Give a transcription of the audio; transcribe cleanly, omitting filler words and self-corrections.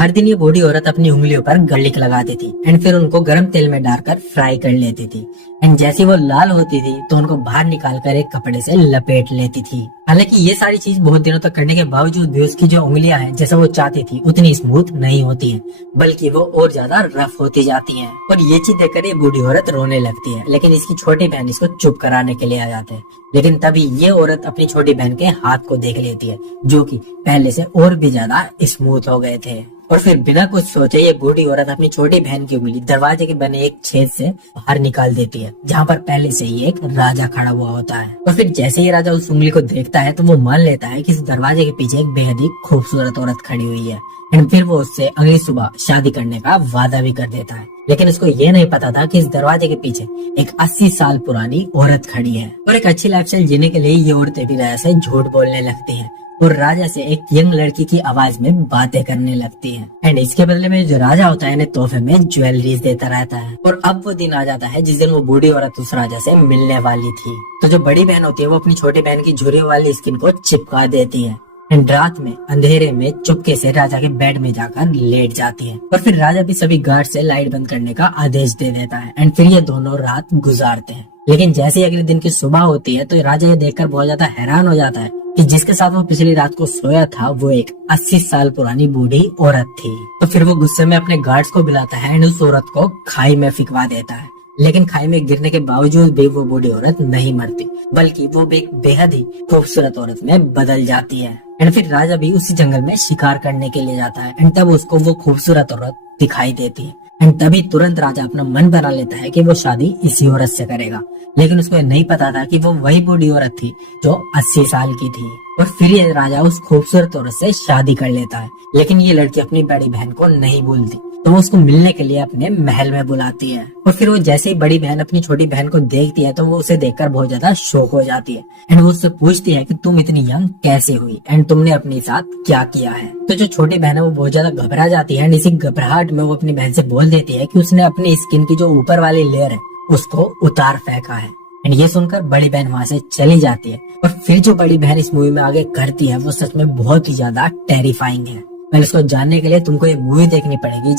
हर दिन ये बूढ़ी औरत अपनी उंगलियों पर गार्लिक लगाती थी एंड फिर उनको गर्म तेल में डालकर फ्राई कर लेती थी एंड जैसे वो लाल होती थी तो उनको बाहर निकाल कर एक कपड़े से लपेट लेती थी। हालांकि ये सारी चीज बहुत दिनों तक करने के बावजूद भी उसकी जो उंगलियां हैं जैसा वो चाहती थी उतनी स्मूथ नहीं होती हैं, बल्कि वो और ज्यादा रफ होती जाती हैं। और ये चीज देखकर ये बूढ़ी औरत रोने लगती है, लेकिन इसकी छोटी बहन इसको चुप कराने के लिए आ जाते हैं। लेकिन तभी ये औरत अपनी छोटी बहन के हाथ को देख लेती है जो कि पहले से और भी ज्यादा स्मूथ हो गए थे। और फिर बिना कुछ सोचे ये बूढ़ी औरत अपनी छोटी बहन की उंगली दरवाजे के बने एक छेद से बाहर निकाल देती है जहाँ पर पहले से ही एक राजा खड़ा हुआ होता है। और फिर जैसे ही राजा उस उंगली को देखता है तो वो मान लेता है कि इस दरवाजे के पीछे एक बेहद ही खूबसूरत औरत खड़ी हुई है एंड फिर वो उससे अगली सुबह शादी करने का वादा भी कर देता है। लेकिन उसको ये नहीं पता था कि इस दरवाजे के पीछे एक 80 साल पुरानी औरत खड़ी है और एक अच्छी लाइफस्टाइल जीने के लिए ये औरतें भी राजा से झूठ बोलने लगती हैं और राजा से एक यंग लड़की की आवाज में बातें करने लगती हैं एंड इसके बदले में जो राजा होता है इन्हें तोहफे में ज्वेलरीज देता रहता है। और अब वो दिन आ जाता है जिस दिन वो बूढ़ी औरत उस राजा से मिलने वाली थी। तो जो बड़ी बहन होती है वो अपनी छोटी बहन की झुर्रियों वाली स्किन को चिपका देती है एंड रात में अंधेरे में चुपके से राजा के बेड में जाकर लेट जाती है। और फिर राजा भी सभी गार्ड से लाइट बंद करने का आदेश दे देता है एंड फिर ये दोनों रात गुजारते हैं। लेकिन जैसे ही अगले दिन की सुबह होती है तो राजा ये देखकर बहुत ज्यादा हैरान हो जाता है कि जिसके साथ वो पिछली रात को सोया था वो एक 80 साल पुरानी बूढ़ी औरत थी। तो फिर वो गुस्से में अपने गार्ड्स को बुलाता है एंड उस औरत को खाई में फिकवा देता है। लेकिन खाई में गिरने के बावजूद भी वो बूढ़ी औरत नहीं मरती, बल्कि वो एक बेहद ही खूबसूरत औरत में बदल जाती है। एंड फिर राजा भी उसी जंगल में शिकार करने के लिए जाता है एंड तब उसको वो खूबसूरत औरत दिखाई देती है एंड तभी तुरंत राजा अपना मन बना लेता है कि वो शादी इसी औरत से करेगा। लेकिन उसको नहीं पता था कि वो वही बूढ़ी औरत थी जो 80 साल की थी। और फिर ये राजा उस खूबसूरत औरत से शादी कर लेता है। लेकिन ये लड़की अपनी बड़ी बहन को नहीं भूलती तो वो उसको मिलने के लिए अपने महल में बुलाती है। और फिर वो जैसे ही बड़ी बहन अपनी छोटी बहन को देखती है तो वो उसे देखकर बहुत ज्यादा शॉक हो जाती है एंड वो उससे पूछती है कि तुम इतनी यंग कैसे हुई एंड तुमने अपने साथ क्या किया है। तो जो छोटी बहन है वो बहुत ज्यादा घबरा जाती है एंड इसी घबराहट में वो अपनी बहन से बोल देती है कि उसने अपनी स्किन की जो ऊपर वाली लेयर है उसको उतार फेंका है। एंड ये सुनकर बड़ी बहन वहाँ से चली जाती है। और फिर जो बड़ी बहन इस मूवी में आगे करती है वो सच में बहुत ही ज्यादा टेरिफाइंग है। पहले इसको जानने के लिए तुमको ये मूवी देखनी पड़ेगी।